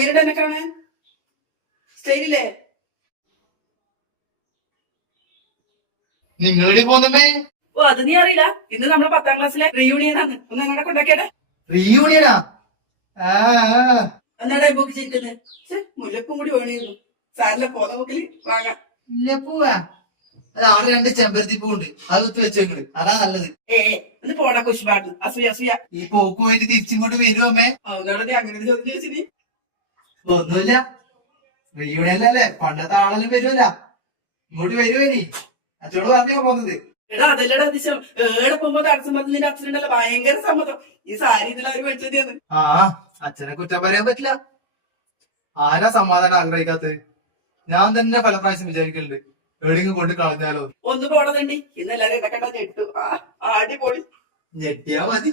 എങ്ങനെയുണ്ട് എന്നെ കാണാൻ? സ്റ്റൈലില്ലേ? നിങ്ങളെവിടെ പോന്നമ്മേ? ഓ, അത് നീ അറിയില്ല? ഇന്ന് നമ്മുടെ 10ാം ക്ലാസ്സിലെ റീയൂണിയൻ ആണ്. ഒന്ന് അങ്ങനെ കൊണ്ടാക്കിയടെ. റീയൂണിയനാ? എന്നാടാ ബുക്ക് ചെയ്തിരുന്നത്? മുല്ലപ്പും കൂടി വേണിയിരുന്നു. സാറിലെ പോന്ന ബുക്കില് വാങ്ങാം. മുല്ലപ്പൂവാ? അത് അവിടെ 2 ചെമ്പരത്തി പൂവുണ്ട്, അത് കുത്തി വെച്ചേങ്ങള്, അതാ നല്ലത്. ഒന്ന് പോടാ കുശുപാട്ട്. അസൂയ അസൂയ. ഈ പോക്ക് പോയിട്ട് തിരിച്ചിങ്ങോട്ട് വരുമോ അമ്മേ? അതുകൊണ്ടാണ് നീ അങ്ങനെ ചോദിച്ചു വെച്ചിനി. ഒന്നുമില്ല, റീയൂണിയനല്ലേ, പണ്ടത്തെ ആളെല്ലാം വരുമല്ല, ഇങ്ങോട്ട് വരുമോ ഇനി? അച്ഛനോട് പറഞ്ഞാ പോകുന്നത്. എടാ അതല്ലടാ അതിശയം. ഏടെ പോകുമ്പോ തടസ്സം പറഞ്ഞ നിന്റെ അച്ഛനുണ്ടല്ലോ ഭയങ്കര സമ്മതം. ഈ സാരി ഇതിലാരും മേടിച്ചത്. ആ, അച്ഛനെ കുറ്റം പറയാൻ പറ്റില്ല. ആരാ സമാധാനം ആഗ്രഹിക്കാത്തത്? ഞാൻ തന്നെ പല പ്രാവശ്യം വിചാരിക്കലുണ്ട്, എവിടെയെങ്കിലും കൊണ്ട് കളഞ്ഞാലോ. ഒന്ന് പോടതണ്ടി. ഇന്ന് എല്ലാരും ഇടക്കണ്ട ഞെട്ടു. അടിപൊളി. ഞെട്ടിയാ മതി.